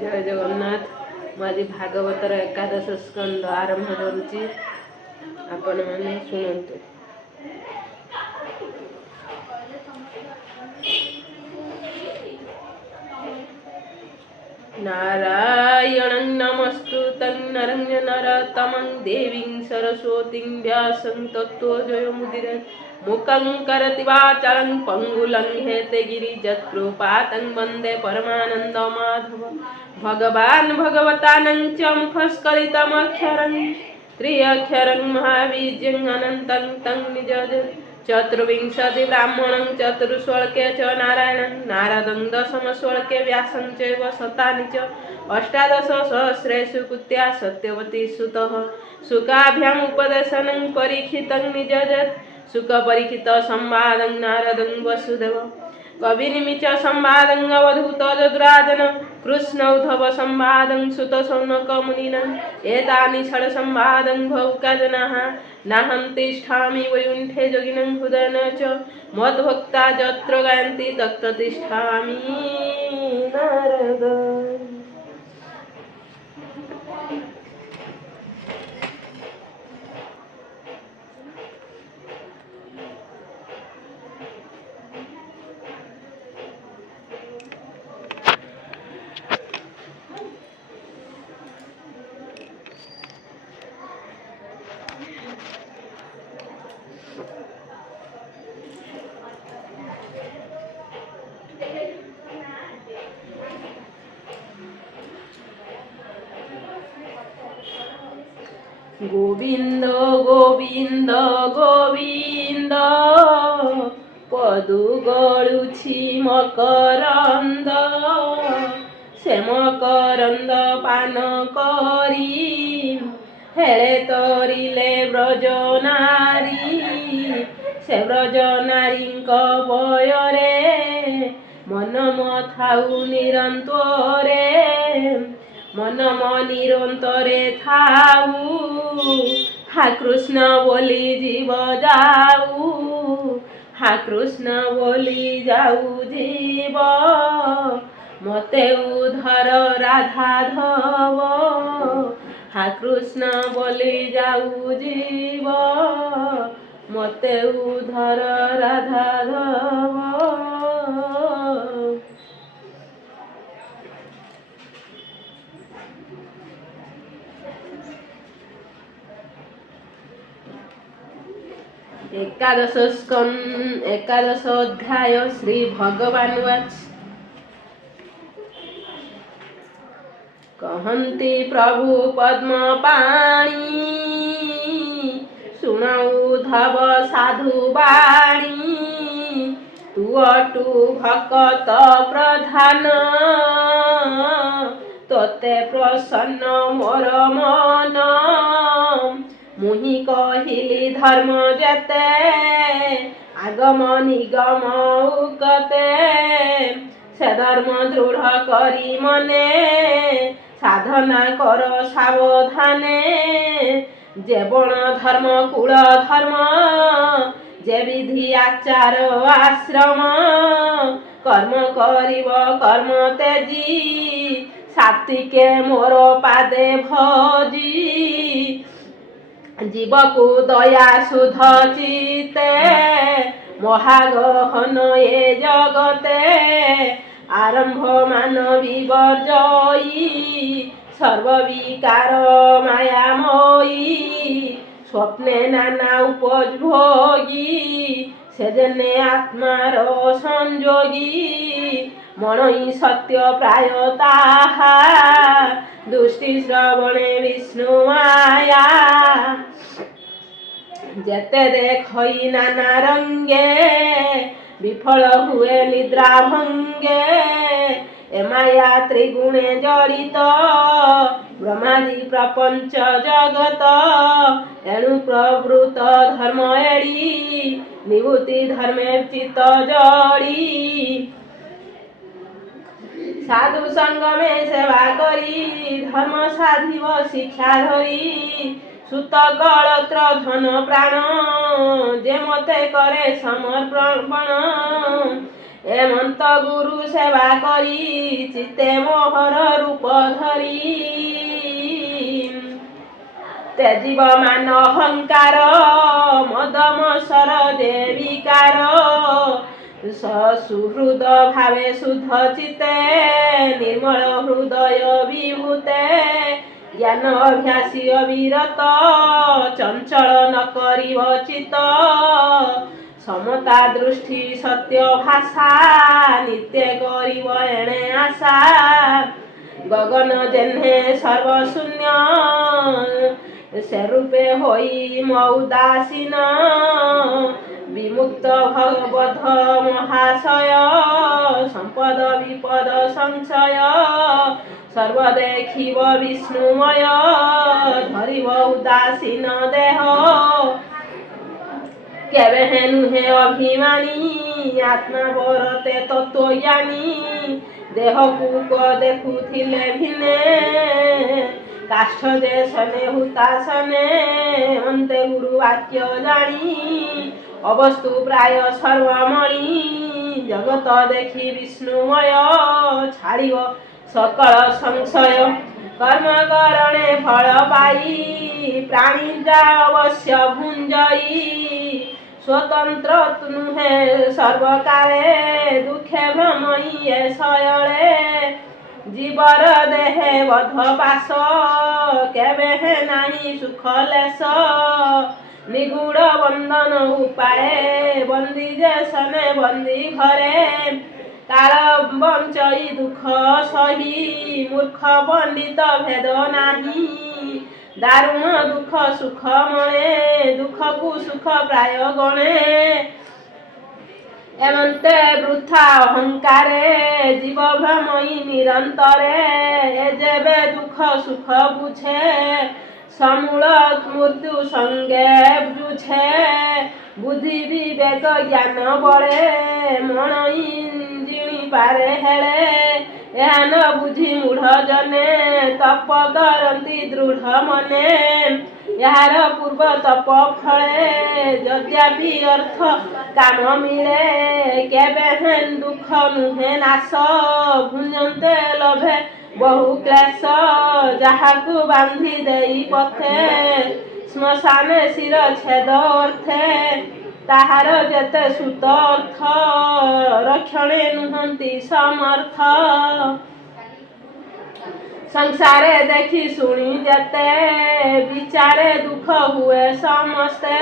जय जगन्नाथ। मुझे भागवतर एकादश स्कंद आरंभ करुच्ची आपण मैंने शुणु। नारायणं नमस्तुतं नरं नरोत्तमं देवीं सरस्वतीं व्यासं ततो जयमुदीरयेत्। मुखं करोति वाचालं पंगुलं हेते गिरिजत्कृपातं वन्दे परमानन्दमाधव। भगवान् भगवतानं च मुखस्खलितमक्षरं त्र्यक्षरं महाबीजं अनन्तं तं निजज। चतुर्विंशति ब्राह्मणं चतुर्श्लोके च नारायणं नारदं दशमश्लोके व्यासं चैव शतानि च अष्टादश सहस्रेषु कुत्या सत्यवती सुतः शुकाभ्याम् उपदेशनं परीक्षितं निजजत्। शुकपरीक्षित संवादं नारदं वसुदेव कविनिमिच संवादं अवधूत जदुराजन कृष्ण उद्धव संवादं सुत शौनक मुनिनं एतानि षड् संवादं बहुका जनाः नाहं तिष्ठामि वैकुण्ठे योगिनं हृदयेन च मद्भक्ता यत्र गायन्ति तत्र तिष्ठामि नारद। गोविंद गोविंद गोविंद पदु गळुछि मकरंद से मकरंद पान करी हेले तरिले ब्रजनारी से ब्रजनारीଙ୍କ बयरे मन मथाउ निरंतरे मन निरंतरे थाऊ हा कृष्ण बोली जीव जाऊ हा कृष्ण बोली जाऊ जीव मते उधर राधाधव हा कृष्ण बोली जाऊ जीव मते उधर राधाधव। एकादश अध्याय श्री भगवान वाच कहन्ति प्रभु पद्म पाणी सुनाऊ धव साधु बाणी तू अटू भक्त प्रधान तोते प्रसन्न मोर मन मुहि कहिली धर्म जेते आगम निगम उगते से धर्म दृढ़ करी मने साधना कर सावधाने जे बण धर्म कुल धर्म जे विधि आचार आश्रम कर्म करिब कर्म तेजी सात्विके मोर पादे भजी जीव को दया सुध चिते महागहन ये जगते आरंभ मानवी वर्जयी सर्वविकार मायामयी स्वप्ने नाना उपभोगी सेजने आत्मार संयोगी मणि सत्य प्रायताहा दृष्टि श्रवणे विष्णु माया जेते देखई नाना रंगे विफल हुए निद्रा भंगे ए माया त्रिगुणे जड़ित ब्रह्मादि प्रपंच जगत एणु प्रवृत धर्म एड़ी निवृत्ति धर्मे चित्त जड़ी साधु संग में सेवा करी धर्म साधिव शिक्षा धरी सुत गलत्र धन प्राण जे मते करे समर्पण ଏମନ୍ତ ଗୁରୁ ସେବା କରି ଚିତ୍ତେ ମୋହର ରୂପ ଧରି ତ୍ୟଜିବ ମାନ ଅହଙ୍କାର ମଦ ମସର ଦେବିକାର ସୁହୃଦ ଭାବେ ଶୁଦ୍ଧ ଚିତ୍ତେ ନିର୍ମଳ ହୃଦୟ ବିଭୂତେ ଜ୍ଞାନ ଅଭ୍ୟାସୀ ଅବିରତ ଚଞ୍ଚଳ ନ କରିବ ଚିତ୍ତ ସମତା ଦୃଷ୍ଟି ସତ୍ୟ ଭାଷା ନିତ୍ୟ କରିବ ଏଣେ ଆଶା ଗଗନ ଯେହ୍ନେ ସର୍ବଶୂନ୍ୟ ସେ ରୂପେ ହୋଇ ମଉଦାସୀନ ବିମୁକ୍ତ ଭଗବଧ ମହାଶୟ ସମ୍ପଦ ବିପଦ ସଂଶୟ ସର୍ବ ଦେଖିବ ବିଷ୍ଣୁମୟ ଧରିବ ଉଦାସୀନ ଦେହ କେବେ ହେ ନୁହେଁ ଅଭିମାନୀ ଆତ୍ମା ବରତେ ତତ୍ତ୍ୱଜ୍ଞାନୀ ଦେହକୁ ଦେଖୁଥିଲେ ଭିନେ କାଷ୍ଠ ଯେ ସନେ ହୁତାସନେ ଅନ୍ତେ ଗୁରୁ ବାକ୍ୟ ଜାଣି ଅବସ୍ତୁ ପ୍ରାୟ ସର୍ବମଣି ଜଗତ ଦେଖି ବିଷ୍ଣୁମୟ ଛାଡ଼ିବ ସକଳ ସଂଶୟ କର୍ମ କରଣେ ଫଳ ପାଇ ପ୍ରାଣୀ ଯା ଅବଶ୍ୟ ଭୁଞ୍ଜଇ ସ୍ୱତନ୍ତ୍ର ନୁହେଁ ସର୍ବକାଳେ ଦୁଃଖେ ଭ୍ରମଇ ଏ ଶୟଳେ ଜୀବର ଦେହେ ବଧ ପାଶ କେବେ ହେ ନାହିଁ ସୁଖ ଲେଶ ନିଗୁଡ଼ ବନ୍ଦନ ଉପାଏ ବନ୍ଦୀ ଯେ ସନେ ବନ୍ଦୀ ଘରେ କାଳ ବଞ୍ଚଇ ଦୁଃଖ ସହି ମୂର୍ଖ ପଣ୍ଡିତ ଭେଦ ନାହିଁ ଦାରୁଣ ଦୁଃଖ ସୁଖ ମଣେ ଦୁଃଖକୁ ସୁଖ ପ୍ରାୟ ଗଣେ ଏମନ୍ତେ ବୃଥା ଅହଙ୍କାରେ ଜୀବ ଭ୍ରମଇ ନିରନ୍ତରେ ଏ ଯେବେ ଦୁଃଖ ସୁଖ ବୁଝେ ସମୂଳ ମୃତ୍ୟୁ ସଙ୍ଗେ ବୁଝେ ବୁଦ୍ଧି ବିବେକ ଜ୍ଞାନ ବଳେ ମଣଇ ଜିଣି ପାରେ ହେଳେ ଏହା ନ ବୁଝି ମୂଢ଼ ଜନେ ତପ କରନ୍ତି ଦୃଢ଼ ମନେ ଏହାର ପୂର୍ବ ତପ ଫଳେ ଯଦ୍ୟପି ଅର୍ଥ କାମ ମିଳେ କେବେ ହେଁ ଦୁଃଖ ନୁହେଁ ନାଶ ଭୁଞ୍ଜନ୍ତେ ଲୋଭେ ବହୁ କ୍ଲେଶ ଯାହାକୁ ବାନ୍ଧି ଦେଇ ପଥେ ଶ୍ମଶାନେ ଶିର ଛେଦ ଅର୍ଥେ ତାହାର ଯେତେ ସୁତ ଅର୍ଥ ରକ୍ଷଣେ ନୁହନ୍ତି ସମର୍ଥ ସଂସାରେ ଦେଖି ଶୁଣି ଯେତେ ବିଚାରେ ଦୁଃଖ ହୁଏ ସମସ୍ତେ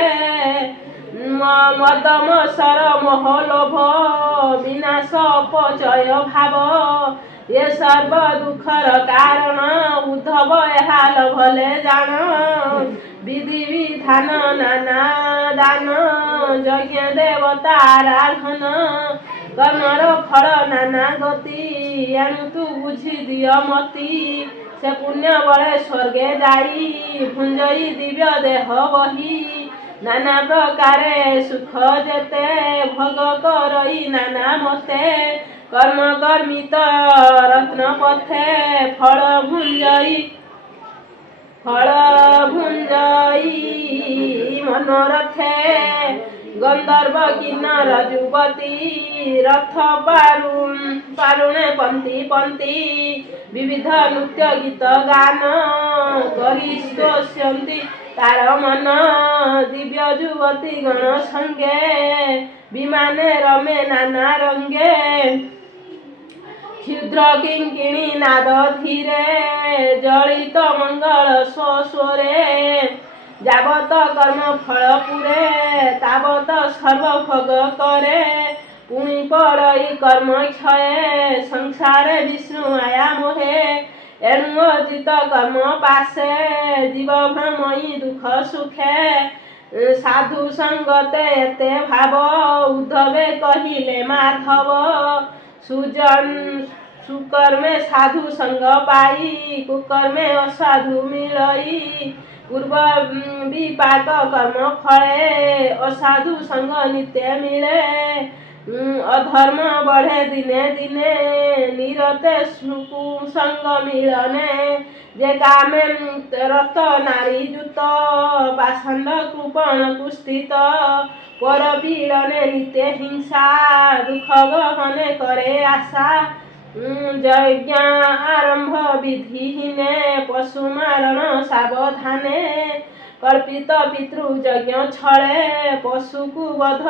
ମଦ ମସର ମୋହ ଲୋଭ ବିନାଶ ଅପଚୟ ଭାବ ଏ ସର୍ବ ଦୁଃଖର କାରଣ ଉଦ୍ଧବ ଏହା ଲୋଭଲେ ଜାଣ ବିଧି ବିଧାନ ନାନା ଦାନ ଯଜ୍ଞ ଦେବତା ଆରାଧନ କର୍ମର ଫଳ ନାନା ଗତି ଏଣୁ ତୁ ବୁଝି ଦିଅ ମତି ସେ ପୁଣ୍ୟ ବଳେ ସ୍ୱର୍ଗେ ଯାଇ ଭୁଞ୍ଜଇ ଦିବ୍ୟ ଦେହ ବହି ନାନା ପ୍ରକାରେ ସୁଖ ଯେତେ ଭୋଗ କରଇ ନାନା ମତେ କର୍ମ କର୍ମିତ ରତ୍ନ ପଥେ ଫଳ ଭୁଞ୍ଜଇ ମନୋରଥେ ଗନ୍ଧର୍ବ କିନ୍ନର ଯୁବତୀ ରଥ ପାରୁଣେ ପନ୍ତି ପନ୍ତି ବିବିଧ ନୃତ୍ୟ ଗୀତ ଗାନ କରି ସ୍ତୋଷ୍ୟନ୍ତି ତାର ମନ ଦିବ୍ୟ ଯୁବତୀ ଗଣ ସଙ୍ଗେ ବିମାନେ ରମେ ନାନା ରଙ୍ଗେ କ୍ଷୁଦ୍ର କିଙ୍କିଣୀ ନାଦ ଧୀରେ ଜଳିତ ମଙ୍ଗଳ ସ୍ୱରେ ଯାବତ କର୍ମ ଫଳ ପୁରେ ତାବତ ସର୍ବଭୋଗ କରେ ପୁଣି ପଡ଼ଇ କର୍ମ କ୍ଷୟେ ସଂସାରେ ବିଷ୍ଣୁ ମାୟା ମୋহে ଏଣୁ ଅଜିତ କର୍ମ ପାଶେ ଜୀବ ଭ୍ରମଇ ଦୁଃଖ ସୁଖେ ସାଧୁ ସଙ୍ଗତେ ଏତେ ଭାବ ଉଦ୍ଧବେ କହିଲେ ମାଧବ ସୁକର୍ମେ ସାଧୁ ସଙ୍ଗ ପାଇ କୁକର୍ମେ ଅସାଧୁ ମିଳଇ ପୂର୍ବ ବିପାକ କର୍ମ ଫଳେ ଅସାଧୁ ସଙ୍ଗ ନିତ୍ୟ ମିଳେ अधर्म बढ़े दिने दिने निरते कुसंग मिलने जे कामे रत नारी जुत पाषंड कृपण कुस्थित पर पीड़ने नित्य हिंसा दुख गहने करे आशा यज्ञ आरंभ विधिहीने पशु मारण सावधाने कल्पित पितृयज्ञ छळे पशुकु वध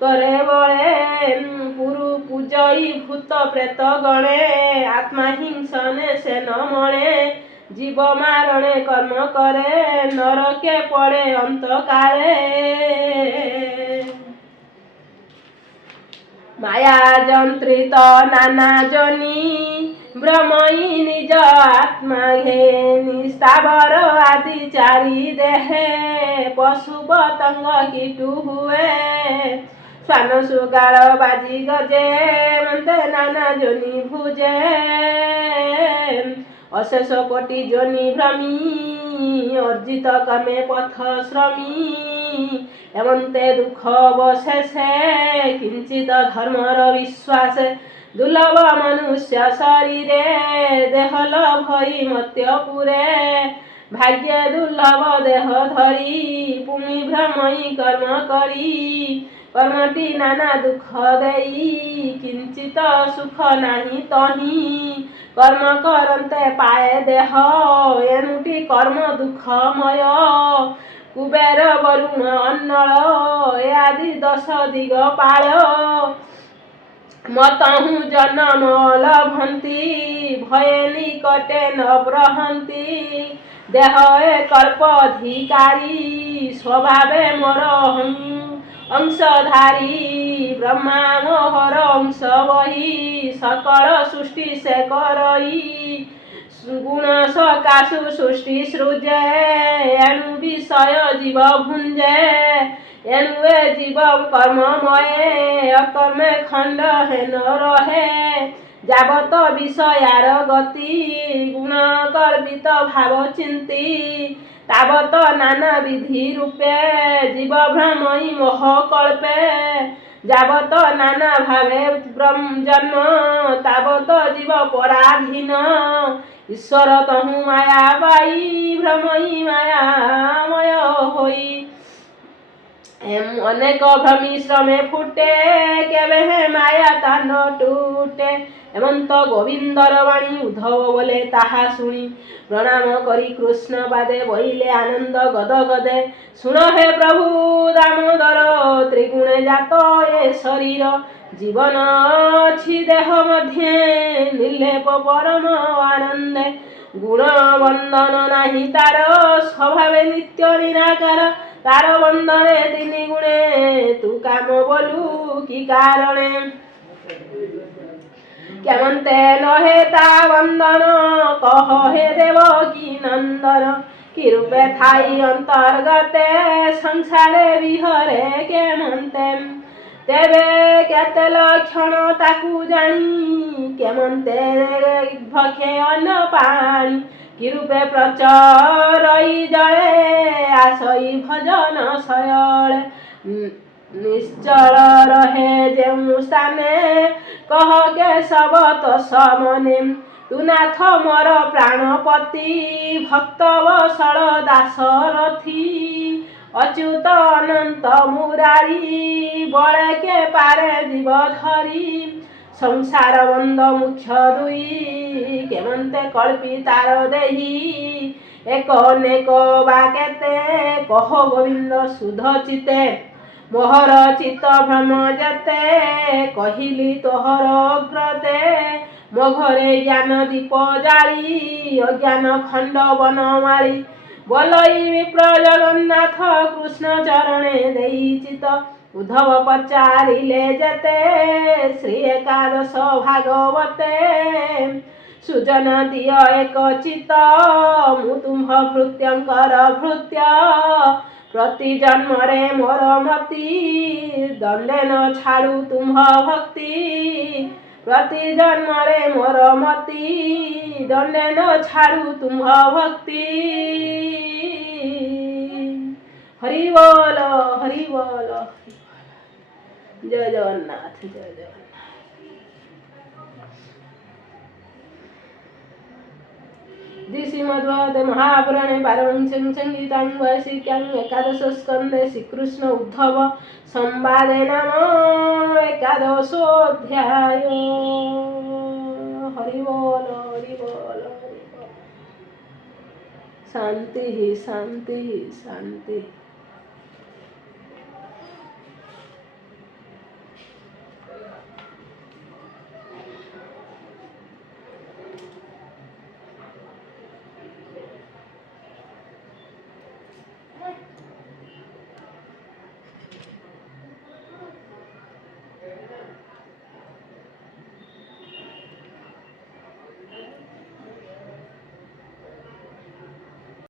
करे बळे पुरु पूजई भूत प्रेत गणे आत्मा हिंसने से न मणे जीव मारणे कर्म करे नरके पड़े अंत काले माया जंत्रित नाना जनी ब्रह्मई निज आत्मा घे निस्तावर आदि चारि देहे पशु पतंग कीटु हुए स्वान सुगाल बाजी गजे मंते नाना जनी भुजे अशेष कोटि जनी भ्रमी अर्जित कमे पथ श्रमी एवंते दुख अवशेषे किंचित धर्मर विश्वास दुर्लभ मनुष्य शरीरे देह लभई मत्यपुरे भाग्य दुर्लभ देह धरी पुनि भ्रमई कर्म करी कर्मटी नाना दुख देई किंचित सुख नाही तही कर्म करन्ते पाए देह एनुटी कर्म दुखमय कुबेर वरुण अन्नळ आदि 10 दिगपाळ मतहु जन्म लभन्ति भये निकटे न ब्रहन्ति देह कल्पाधिकारी स्वभावे मोर अंशधारी ब्रह्मा मोहर अंश वही सकल सृष्टि से करई गुण सकाशु सृष्टि सृजे एनु विषय जीव भुंजे एनु जीव कर्ममय अकर्मे खंड हेन रहे जावत विषयार गति गुण कल्पित भाव चिंती तावत नाना विधि रूपे जीव भ्रमई मोह कल्पे जावत नाना भावे ब्रह्म जन्म तावत जीव पराधीन ईश्वर तहु माया बाई भ्रमई मायामय होई अनेक भ्रमी श्रमे फुटे केवे हे माया कान टूटे हेमंत गोविंदर वाणी उद्धव बोले ताहा शुणी प्रणाम करी कृष्ण बादे बहिले आनंद गद गदे सुन हे प्रभु दामोदर त्रिगुणे जात ए शरीर जीवन अछि देह मध्ये निर्लेप परम आनंदे गुण बंधन नाही तार स्वभावे नित्य निराकार तार बंधने तिनि गुणे तू काम बोलू की कारणे केमंते नहे ता बंधन कह हे देव की नंदन कि रूपे थाई अंतर्गते संसारे विहरे केमंते तेबे केते लक्षण ताकू जानी केमंते भखे अन्न पानी कि रूपे प्रचरई जळे आसई भजन शयळे निश्चल रहे जेउ स्थाने कह के सब तो समने तू नाथ मोर प्राणपति भक्त वसल दासरथी अच्युत अनंत मुरारी बळे के पारे जीव धरी संसार बंद मुख्य दुई केमंते कल्पी तार देही एक अनेक बाकेते कह गोविंद सुध चिते मोहर चित्त भ्रम जते कहिली तोहर अग्रते मो घरे ज्ञान दीप जाली अज्ञान खंड बनमाली बोलई विप्र जगन्नाथ कृष्ण चरणे देई चित उद्धव पचारिले जते श्री एकादश भागवते सुजन दिय एक चित मु तुम्ह भृत्यंकर भृत्य प्रति जन्मरे मोर मति दंडे न छाड़ू तुम्ह भक्ति प्रति जन्मरे मोर मति दंडे न छाड़ू तुम्ह भक्ति हरि बोल हरि बोल। जय जगन्नाथ जय जगन्नाथ। श्रीमद्भागवते महापुराणे पारमहंस्यां संहितां वैशिष्ट्यां एकादश स्कंदे श्रीकृष्ण उद्धव संवादे नाम एकादशोऽध्याय। हरि बोल हरि बोल हरि बोल। शांति शांति शांति।